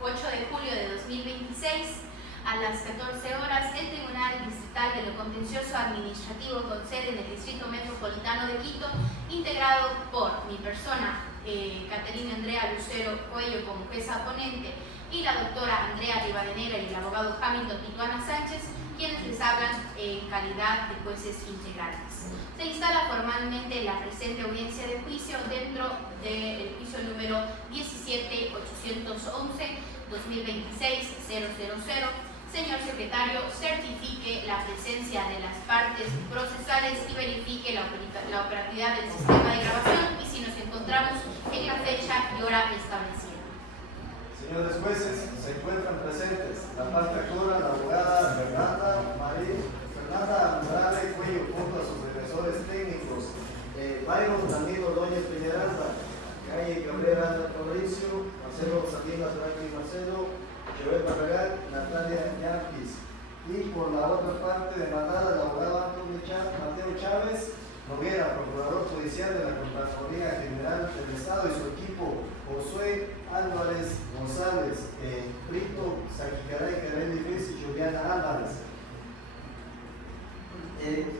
8 de julio de 2026, a las 14 horas, el Tribunal Distrital de lo Contencioso Administrativo con sede en el Distrito Metropolitano de Quito, integrado por mi persona, Caterina Andrea Lucero Cuello como jueza ponente, y la doctora Andrea Rivadeneira y el abogado Hamilton Tituana Sánchez, quienes les hablan en calidad de jueces integrantes. Se instala formalmente la presente audiencia de juicio dentro del juicio número 17.811-2026-000. Señor secretario, certifique la presencia de las partes procesales y verifique la operatividad del sistema de grabación y si nos encontramos en la fecha y hora establecida. Señores jueces, se encuentran presentes la parte actora, la abogada Fernanda Andrade Cuello, junto a sus defensores técnicos, Byron Danilo Doñez Peñaranda, Calle Cabrera Mauricio, Marcelo Salinas Franklin Marcelo, Joel Barragán, Natalia Yanquis. Y por la otra parte demandada, el abogado Mateo Chávez Noguera, procurador judicial de la Contraloría General del Estado, y su equipo, Josué Álvarez González, Brito Saquicaray, Carelli Luis y Juliana Álvarez.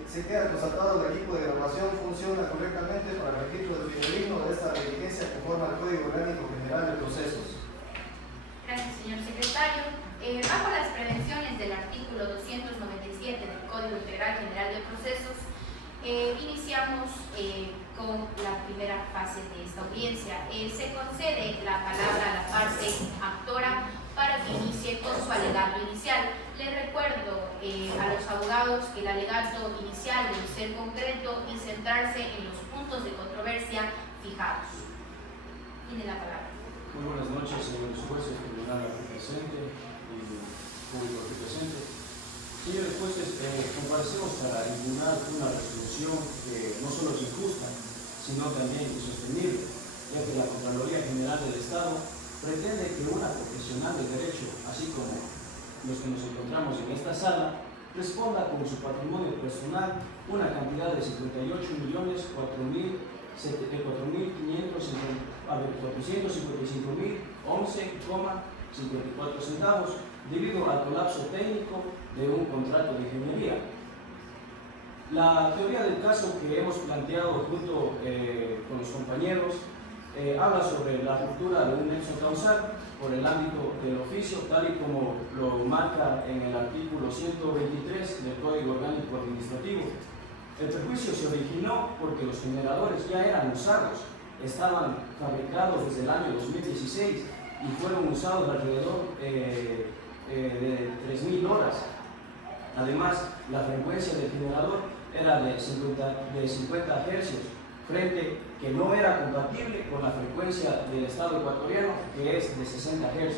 Se queda constatado que el equipo de grabación funciona correctamente para el registro del fidedigno de esta diligencia conforme al Código Orgánico General de Procesos. Gracias, señor secretario. Bajo las prevenciones del artículo 297 del Código Integral General de Procesos, iniciamos con la primera fase de esta audiencia. Se concede la palabra a la parte actora para que inicie con su alegato inicial. Les recuerdo a los abogados que el alegato inicial debe ser concreto y centrarse en los puntos de controversia fijados. Tiene la palabra. Muy buenas noches, señores jueces, tribunal aquí presente y público aquí presente. Señores jueces, comparecemos para impugnar una resolución que no solo es injusta, sino también insostenible, ya que la Contraloría General del Estado pretende que una profesional del derecho, así como los que nos encontramos en esta sala, responda con su patrimonio personal una cantidad de 455.11,54 centavos debido al colapso técnico de un contrato de ingeniería. La teoría del caso que hemos planteado junto con los compañeros habla sobre la ruptura de un nexo causal por el ámbito del oficio, tal y como lo marca en el artículo 123 del Código Orgánico Administrativo. El perjuicio se originó porque los generadores ya eran usados, estaban fabricados desde el año 2016 y fueron usados alrededor de 3.000 horas. Además, la frecuencia del generador era de 50 Hz, frente que no era compatible con la frecuencia del Estado ecuatoriano, que es de 60 Hz.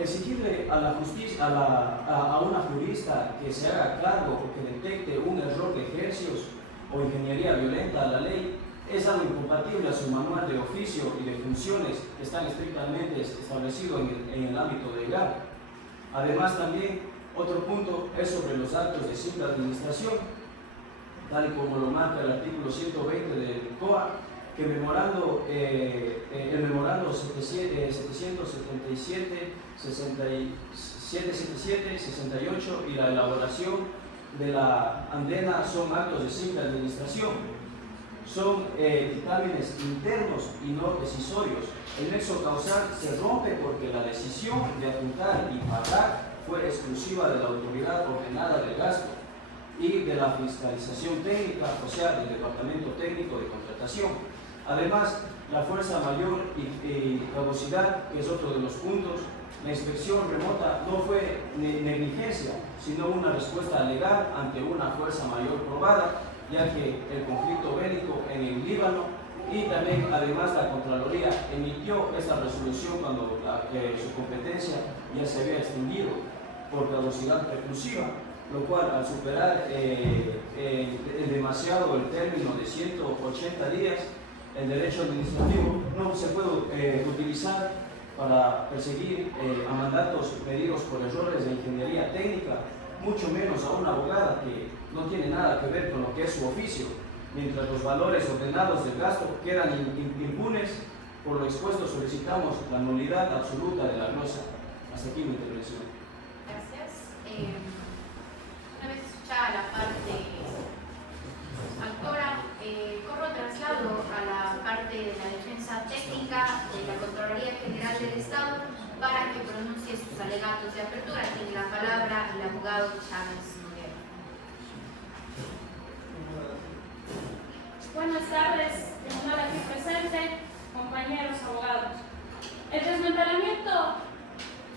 Exigirle a la justicia, a una jurista que se haga cargo o que detecte un error de hercios o ingeniería violenta a la ley es algo incompatible a su manual de oficio y de funciones que están estrictamente establecidos en el ámbito legal. Además, también otro punto es sobre los actos de simple administración, tal y como lo marca el artículo 120 del COA, que el memorando 777-68 y la elaboración de la andena son actos de simple administración. Son dictámenes internos y no decisorios. El nexo causal se rompe porque la decisión de apuntar y pagar fue exclusiva de la autoridad ordenada del gasto y de la fiscalización técnica, o sea, del Departamento Técnico de Contratación. Además, la fuerza mayor y caducidad, que es otro de los puntos, la inspección remota no fue negligencia, sino una respuesta legal ante una fuerza mayor probada, ya que el conflicto bélico en el Líbano y también, además, la Contraloría emitió esta resolución cuando su competencia ya se había extinguido por caducidad preclusiva, lo cual, al superar demasiado el término de 180 días, el derecho administrativo no se puede utilizar para perseguir a mandatos pedidos por errores de ingeniería técnica, mucho menos a una abogada que no tiene nada que ver con lo que es su oficio, mientras los valores ordenados del gasto quedan impunes Por lo expuesto, solicitamos la nulidad absoluta de la glosa. Hasta aquí mi intervención. Gracias. Una vez escuchada la parte autora, corro traslado a la parte de la defensa técnica de la Contraloría General del Estado para que pronuncie sus alegatos de apertura. Tiene la palabra el abogado Chávez Noguera. Buenas tardes, tribunal aquí presente, compañeros abogados. El desmantelamiento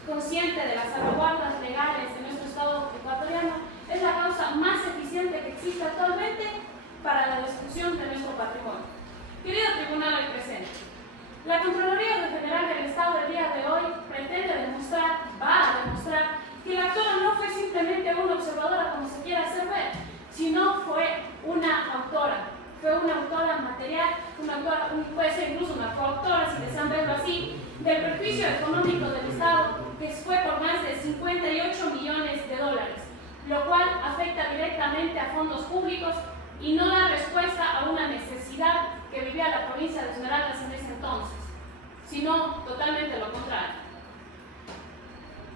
consciente de las salvaguardas legales de nuestro Estado ecuatoriano es la causa más eficiente que existe actualmente para la destrucción de nuestro patrimonio. Querido tribunal hoy presente, la Contraloría General del Estado el día de hoy pretende demostrar, va a demostrar, que la actora no fue simplemente una observadora como se quiera hacer ver, sino fue una autora. Fue una autora material, una autora, puede ser incluso una coautora, si desean verlo así, del perjuicio económico del Estado, que fue por más de 58 millones de dólares, lo cual afecta directamente a fondos públicos y no da respuesta a una necesidad que vivía la provincia de Esmeraldas en ese entonces, sino totalmente lo contrario.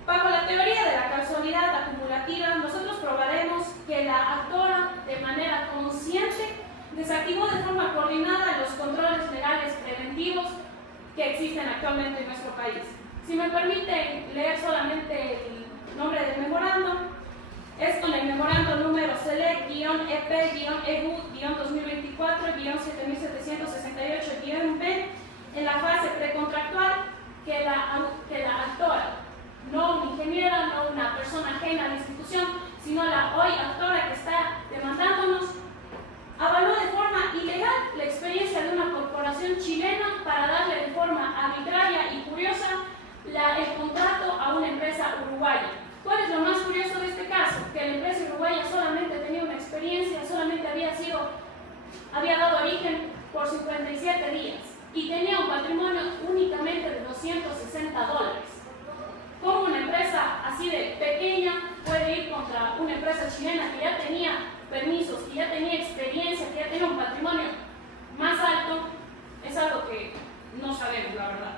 Bajo la teoría de la causalidad acumulativa, nosotros probaremos que la actora, de manera consciente, desactivó de forma coordinada los controles legales preventivos que existen actualmente en nuestro país. Si me permiten leer solamente el nombre del memorando, es con el memorando número SELEC-EP-EU-2024-7768-B en la fase precontractual que la actora, no una ingeniera, no una persona ajena a la institución, sino la hoy actora que está demandándonos, avaló de forma ilegal la experiencia de una corporación chilena para darle de forma arbitraria y curiosa el contrato a una empresa uruguaya. ¿Cuál es lo más curioso de este caso? Que la empresa uruguaya solamente tenía una experiencia, solamente había dado origen por 57 días y tenía un patrimonio únicamente de $260. ¿Cómo una empresa así de pequeña puede ir contra una empresa chilena que ya tenía permisos, que ya tenía experiencia, que ya tenía un patrimonio más alto? Es algo que no sabemos, la verdad.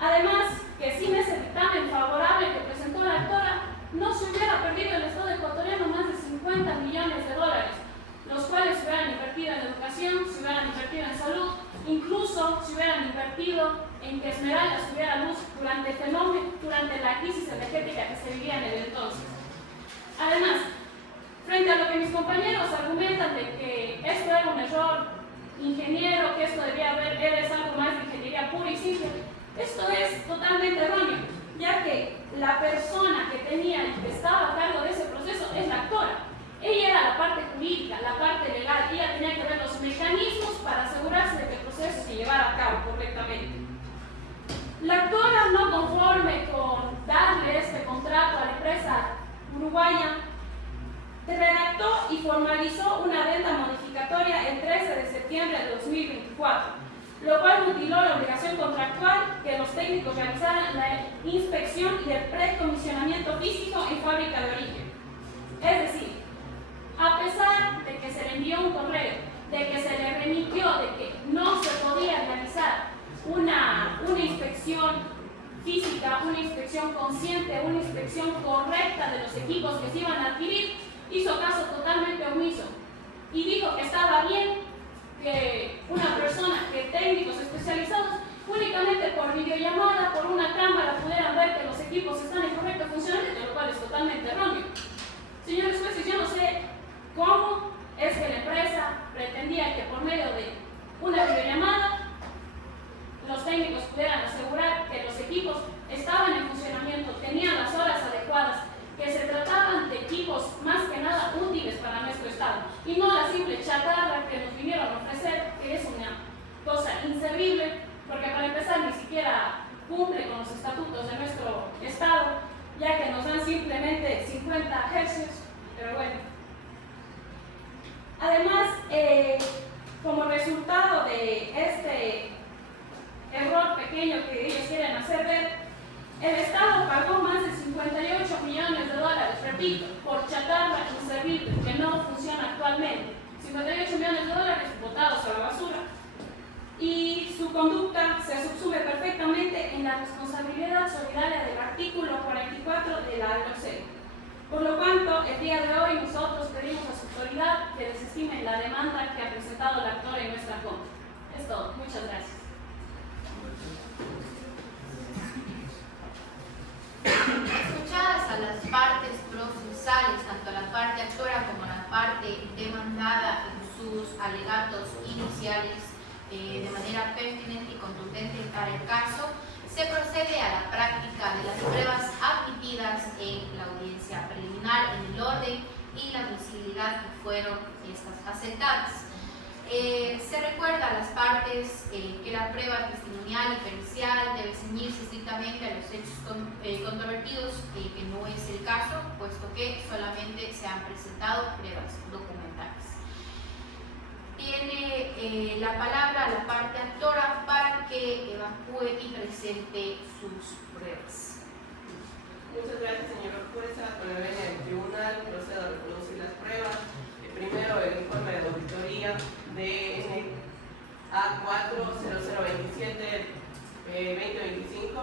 Además, que sin ese dictamen favorable que presentó la actora, no se hubiera perdido el Estado ecuatoriano más de 50 millones de dólares, los cuales se hubieran invertido en educación, se hubieran invertido en salud, incluso se hubieran invertido en que Esmeraldas tuviera luz durante la crisis energética que se vivía en el entonces. Además, frente a lo que mis compañeros argumentan de que esto era un error ingeniero, que esto debía haber, era algo más de ingeniería pura y simple, esto es totalmente erróneo, ya que la persona que estaba a cargo de ese proceso es la actora. Ella era la parte jurídica, la parte legal, ella tenía que ver los mecanismos para asegurarse de que el proceso se llevara a cabo correctamente. La actora, no conforme con darle este contrato a la empresa uruguaya, redactó y formalizó una venta modificatoria el 13 de septiembre de 2024, lo cual mutiló la obligación contractual que los técnicos realizaran la inspección y el precomisionamiento físico en fábrica de origen. Es decir, a pesar de que se le envió un correo, de que se le remitió de que no se podía realizar una inspección física, una inspección consciente, una inspección correcta de los equipos que se iban a adquirir, hizo caso totalmente omiso y dijo que estaba bien que una persona, que técnicos especializados únicamente por videollamada, por una cámara, pudieran ver que los equipos están en correcto funcionamiento, lo cual es totalmente erróneo. Señores jueces, yo no sé cómo es que la empresa pretendía que por medio de una videollamada los técnicos pudieran asegurar que los equipos estaban en funcionamiento, tenían las horas adecuadas, que se trataban de equipos más que nada útiles para nuestro Estado y no la simple chatarra que nos vinieron a ofrecer, que es una cosa inservible, porque para empezar ni siquiera cumple con los estatutos de nuestro Estado, ya que nos dan simplemente 50 hercios, pero bueno. Además, como resultado de este error pequeño que ellos quieren hacer ver, el Estado pagó más de 58 millones de dólares, repito, por chatarra inservible que no funciona actualmente. 58 millones de dólares botados a la basura. Y su Su conducta se subsume perfectamente en la responsabilidad solidaria del artículo 44 de la LOCE. Por lo cual, el día de hoy nosotros pedimos a su autoridad que desestimen la demanda que ha presentado el actor en nuestra contra. Es todo. Muchas gracias. Escuchadas a las partes procesales, tanto la parte actora como la parte demandada en sus alegatos iniciales, de manera pertinente y contundente en cada caso, se procede a la práctica de las pruebas admitidas en la audiencia preliminar en el orden y la admisibilidad que fueron estas aceptadas. Se recuerda a las partes que la prueba testimonial y pericial debe ceñirse estrictamente a los hechos controvertidos, que no es el caso, puesto que solamente se han presentado pruebas documentales. Tiene la palabra la parte actora para que evacúe y presente sus pruebas. Muchas gracias, señora jueza. Con la venia del tribunal procedo a reproducir las pruebas. Primero, el informe de auditoría de A40027-2025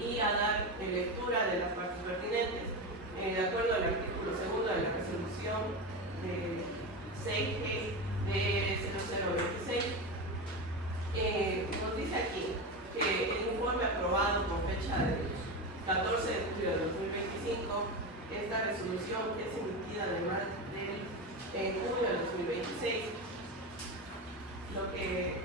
y a dar lectura de las partes pertinentes. De acuerdo al artículo 2 de la resolución de 6G de 0026, nos dice aquí que el informe aprobado con fecha del 14 de julio de 2025, esta resolución es emitida además en junio de 2026. Lo que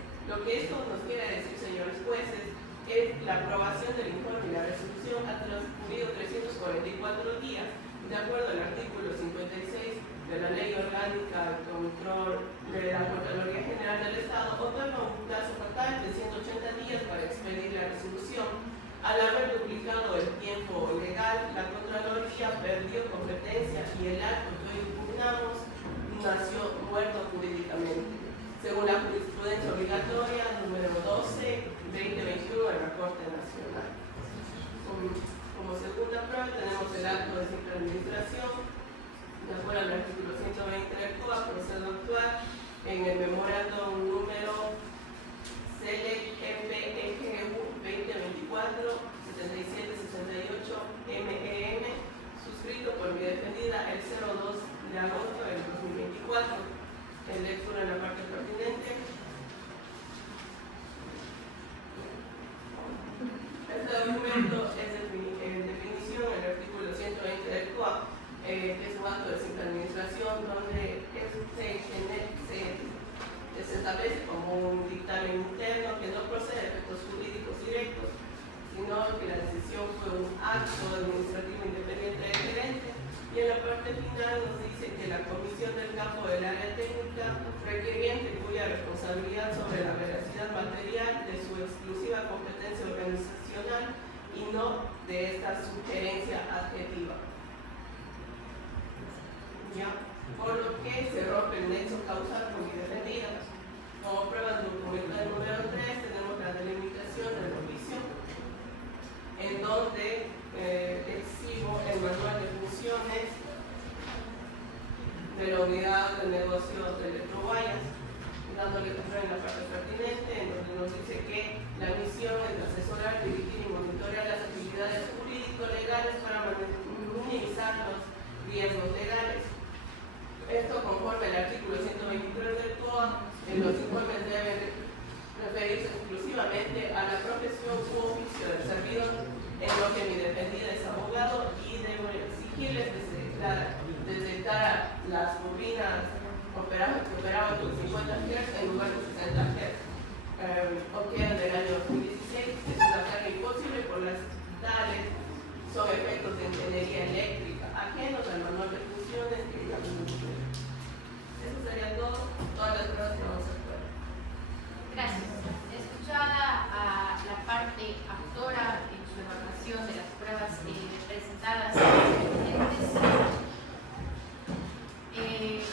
esto nos quiere decir, señores jueces, es la aprobación del informe y la resolución ha transcurrido 344 días, de acuerdo al artículo 56 de la Ley Orgánica de Control de la Contraloría General del Estado, otorga un plazo fatal de 180 días para expedir la resolución. Al haber duplicado el tiempo legal, la Contraloría perdió competencia y el acto que hoy impugnamos nació muerto jurídicamente, según la jurisprudencia obligatoria número 12/2021 de la Corte Nacional. Como segunda prueba tenemos el acto de simple administración. De acuerdo al artículo 120 del COA, procedo a actuar en el memorándum número CLFEGU 2024-7768-MEM, suscrito por mi defendida el 02 de agosto del 2024. El lectura en la parte pertinente. Este documento es en definición el artículo 120 del COA, que es un acto de simple administración donde se establece como un dictamen interno que no procede de efectos jurídicos directos, sino que la decisión fue un acto administrativo independiente del gerente. Y en la parte final nos dice que la comisión del campo del área técnica requiriente cuya responsabilidad sobre la veracidad material de su exclusiva competencia organizacional y no de esta sugerencia adjetiva. ¿Ya? Por lo que se rompe el nexo causal con mi defendida. Como prueba documental número 3 tenemos la delimitación del oficio, en donde exhibo el manual de funciones de la unidad de negocio de Electroguayas, dándole control en la parte pertinente, en donde nos dice que la misión es asesorar, dirigir y monitorear las actividades jurídico-legales para minimizar los riesgos legales. Esto conforme al artículo 123 del COA, en los informes deben referirse exclusivamente a la profesión u oficio del servidor, en lo que mi defendida es abogado, y debo exigirles detectar las turbinas que operaban con 50 Hz en lugar de 60 Hz, o que eran del año 2016. Es una carga imposible por las tales, son efectos de ingeniería eléctrica ajenos al manual de funciones que ya mencioné. Eso sería todo, todas las pruebas que vamos a hacer. Gracias. Escuchada a la parte autora en su evaluación de las pruebas presentadas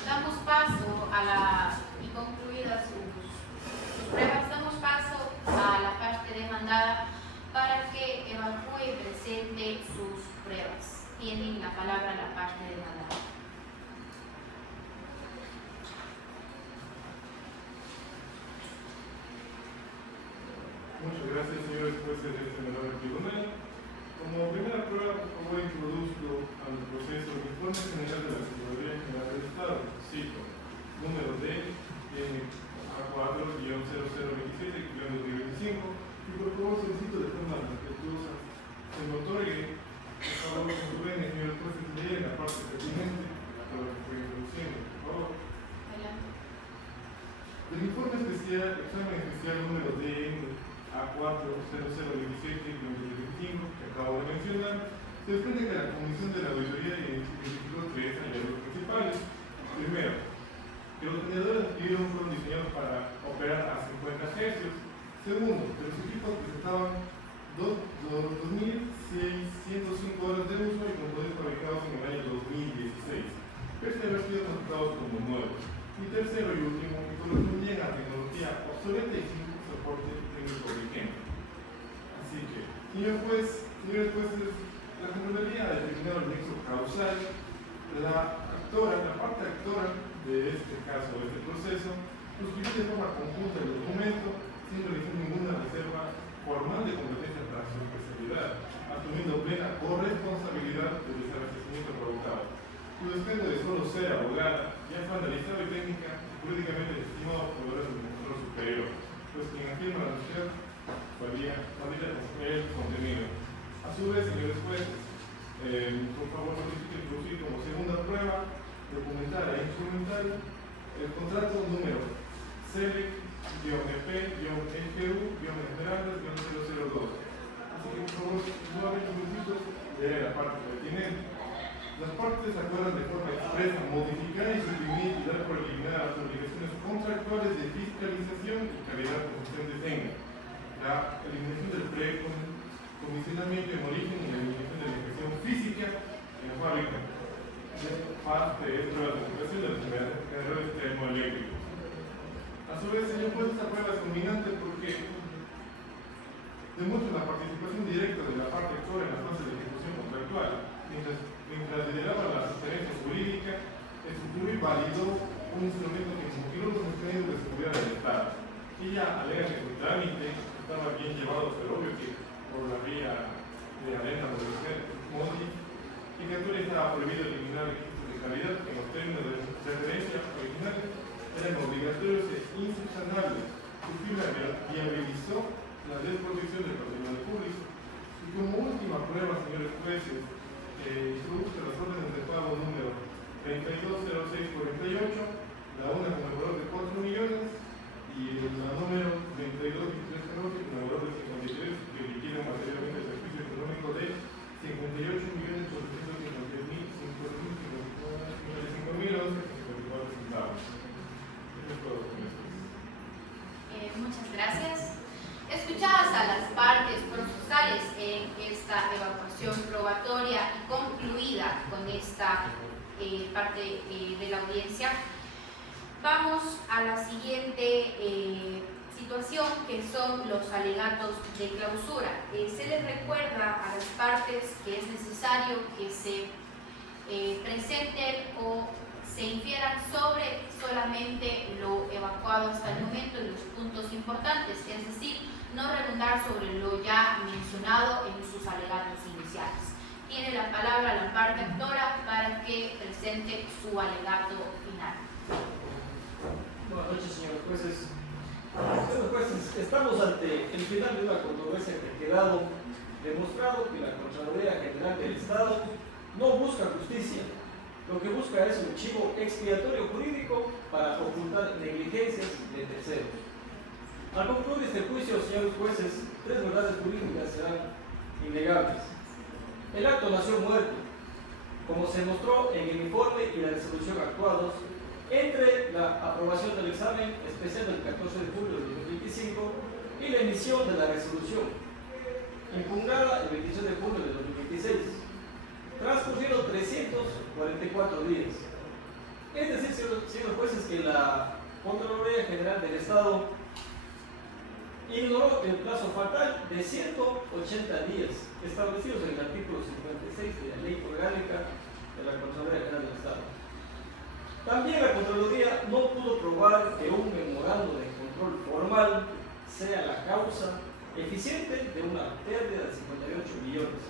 damos paso y concluidas sus pruebas, damos paso a la parte demandada para que evacúe y presente sus pruebas. Tienen la palabra la parte demandada. jueces de este honorable tribunal. Como primera prueba, por favor, introduzco al proceso el informe general de la Secretaría General del Estado, cito, número D, A4-0027-2025, y por favor solicito de forma respetuosa se me otorgue, por favor, su ven, señores jueces, leer la parte pertinente para lo que estoy introduciendo, por favor. El informe especial, examen especial número DN A4-0027-2025, que acabo de mencionar, se desprende que la Comisión de la Auditoría identificó tres hallazgos principales. Primero, que los tenedores adquiridos fueron diseñados para operar a 50 Hz. Segundo, que los equipos presentaban 2.605 horas de uso y componentes fabricados en el año 2016, pese a haber sido consultados como nuevos. Y tercero y último, que correspondían a tecnología obsoleta y sin soporte técnico vigente. Así que, señores jueces, la Contraloría ha determinado el nexo causal. La parte actora de este caso, de este proceso, suscribió de forma conjunta el documento, sin realizar ninguna reserva formal de competencia para su especialidad, asumiendo plena corresponsabilidad del desabastecimiento provocado. Su descargo de solo ser abogada ya fue analizado y técnica y jurídicamente estimado por el Control Superior, pues quien afirma la necesidad valida el contenido. A su vez, señores jueces, por favor, solicito introducir como segunda prueba documental e instrumental el contrato número CELEC-EP-EGU-Esmeraldas-002. Así que, por favor, nuevamente solicito leer la parte pertinente. Las partes acuerdan de forma expresa modificar y suprimir y dar por eliminadas las obligaciones contractuales de fiscalización y calidad consistentes en la eliminación del precomisionamiento en origen y la eliminación de la inspección física en la fábrica. Parte es prueba de aplicación de los generadores termoeléctricos. A su vez, señor juez, esta prueba es culminante porque demuestra la participación directa de la parte actora en la fase de ejecución contractual. Mientras lideraba la asistencia jurídica, estructuró y validó un instrumento que cumplió los mecanismos de seguridad del Estado. Ella alega que su trámite estaba bien llevado, pero obvio que por la vía de arena de los modificatorios estaba prohibido eliminar registros de calidad que en los términos de referencia originales eran obligatorios e insubsanables. Su firma viabilizó la desprotección del patrimonio público. Y como última prueba, señores jueces, introduce las órdenes de pago número 320648, la una con el valor de 4 millones y la número 322308 con el valor de 53, que liquidan materialmente el servicio económico de 58.853.554 centavos. Muchas gracias. Escuchadas a las partes procesales en esta evacuación probatoria y concluida con esta parte de la audiencia, vamos a la siguiente situación, que son los alegatos de clausura. Se les recuerda a las partes que es necesario que se presenten o se infieran sobre solamente lo evacuado hasta el momento y los puntos importantes, es decir, no redundar sobre lo ya mencionado en sus alegatos iniciales. Tiene la palabra la parte actora para que presente su alegato final. Buenas noches, señores jueces. Señores jueces, estamos ante el final de una controversia que ha quedado demostrado que la Contraloría General del Estado no busca justicia. Lo que busca es un chivo expiatorio jurídico para ocultar negligencias de terceros. Al concluir este juicio, señores jueces, tres verdades jurídicas serán innegables. El acto nació muerto, como se mostró en el informe y la resolución actuados entre la aprobación del examen especial del 14 de julio de 2025 y la emisión de la resolución, impugnada el 26 de julio de 2026. Transcurrieron 344 días. Es decir, señores jueces, que la Contraloría General del Estado ignoró el plazo fatal de 180 días establecidos en el artículo 56 de la Ley Orgánica de la Contraloría General del Estado. También la Contraloría no pudo probar que un memorando de control formal sea la causa eficiente de una pérdida de 58 millones.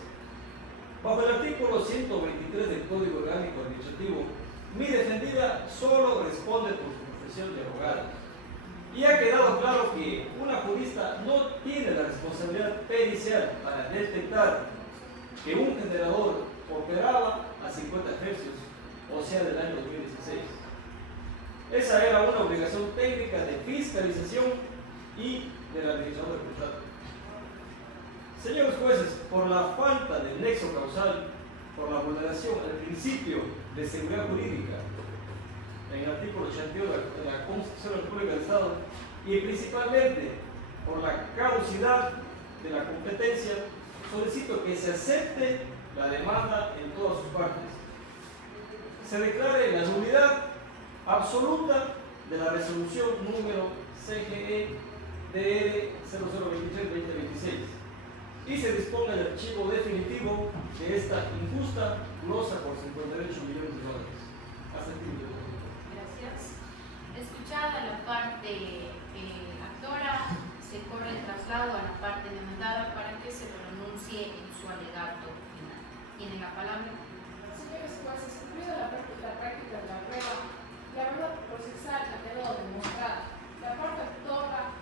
Bajo el artículo 123 del Código Orgánico Administrativo, mi defendida solo responde por su profesión de abogada. Y ha quedado claro que una jurista no tiene la responsabilidad pericial para detectar que un generador operaba a 50 hercios, o sea, del año 2016. Esa era una obligación técnica de fiscalización y del administrador del contrato. Señores jueces, por la falta de nexo causal, por la vulneración al principio de seguridad jurídica en el artículo 81 de la Constitución de la República del Estado, y principalmente por la caducidad de la competencia, solicito que se acepte la demanda en todas sus partes. Se declare la nulidad absoluta de la resolución número CGE DR 0023-2026 y se disponga el archivo definitivo de esta injusta glosa por 58 millones de dólares. Hasta aquí. Gracias. Escuchada la parte actora, se corre el traslado a la parte demandada para que se pronuncie en su alegato final. Tiene la palabra. Señores jueces, incluida la práctica de la prueba, la verdad procesal ha quedado demostrada. La parte actora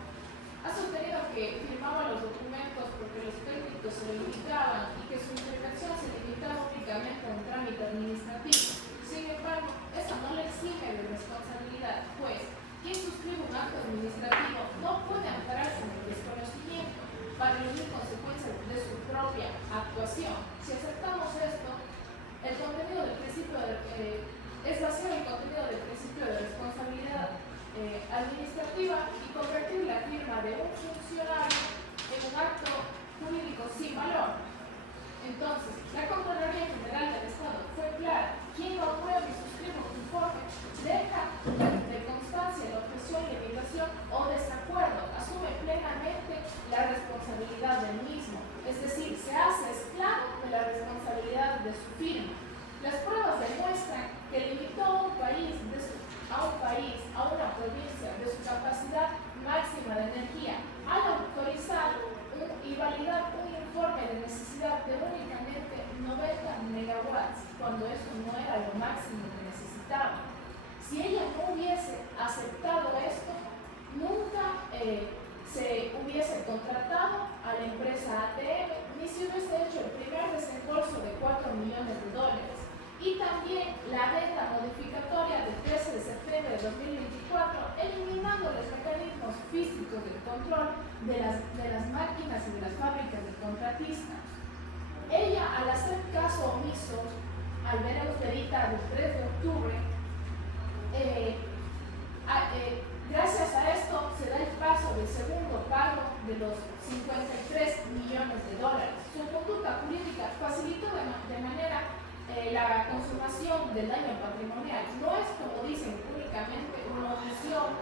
ha sostenido que firmaba los documentos porque los técnicos se lo limitaban y que su intervención se limitaba únicamente a un trámite administrativo. Sin embargo, eso no le exime de responsabilidad, pues quien suscribe un acto administrativo no puede ampararse en el desconocimiento para eludir consecuencias de su propia actuación. Si aceptamos esto, el contenido del principio es vaciar el contenido del principio de responsabilidad administrativa y convertir la firma de un funcionario en un acto jurídico sin valor. Entonces, la Contraloría General del Estado fue clara: quien no aprueba y suscribe un informe deja de constancia la objeción, limitación o desacuerdo, asume plenamente la responsabilidad del mismo, es decir, se hace esclavo de la responsabilidad de su firma. Las pruebas demuestran que limitó a un país, a una provincia, de su capacidad máxima de energía al autorizar y validar un informe de necesidad de únicamente 90 megawatts, cuando eso no era lo máximo que necesitaba. Si ella no hubiese aceptado esto, nunca se hubiese contratado a la empresa ATM, ni se hubiese hecho el primer desembolso de $4 millones. Y también la adenda modificatoria del 13 de septiembre de 2024, eliminando los mecanismos físicos del control de las máquinas y de las fábricas del contratista. Ella, al hacer caso omiso al ver expedita del 3 de octubre, gracias a esto se da el paso del segundo pago de los $53 millones. Su conducta jurídica facilitó de manera la consumación del daño patrimonial. No es, como dicen, únicamente una omisión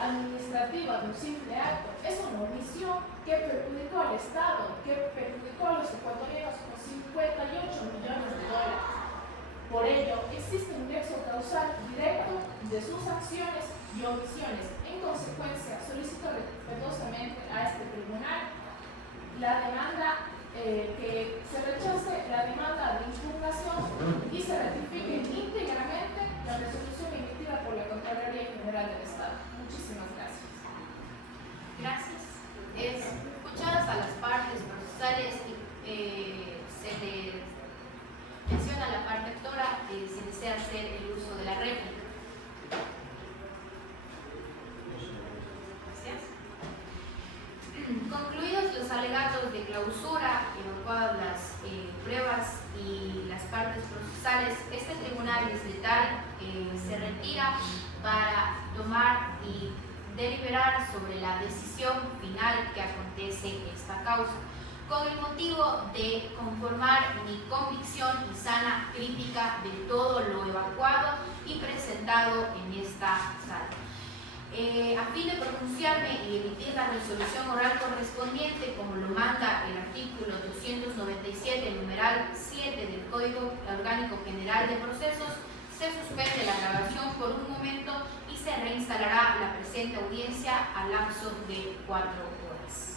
administrativa de un simple acto, es una omisión que perjudicó al Estado, que perjudicó a los ecuatorianos con $58 millones. Por ello, existe un nexo causal directo de sus acciones y omisiones. En consecuencia, solicito respetuosamente a este tribunal la demanda, que se rechace la demanda de impugnación y se ratifique íntegramente la resolución emitida por la Contraloría General del Estado. Muchísimas gracias. Gracias. Escuchadas a las partes procesales, se les menciona la parte actora, se desea hacer el uso de la réplica. Gracias. Concluidos los alegatos de clausura, evacuadas las pruebas y las partes procesales, este tribunal distrital se retira para tomar y deliberar sobre la decisión final que acontece en esta causa, con el motivo de conformar mi convicción y sana crítica de todo lo evacuado y presentado en esta sala. A fin de pronunciarme y emitir la resolución oral correspondiente, como lo manda el artículo 297, numeral 7 del Código Orgánico General de Procesos, se suspende la grabación por un momento y se reinstalará la presente audiencia a lapso de 4 horas.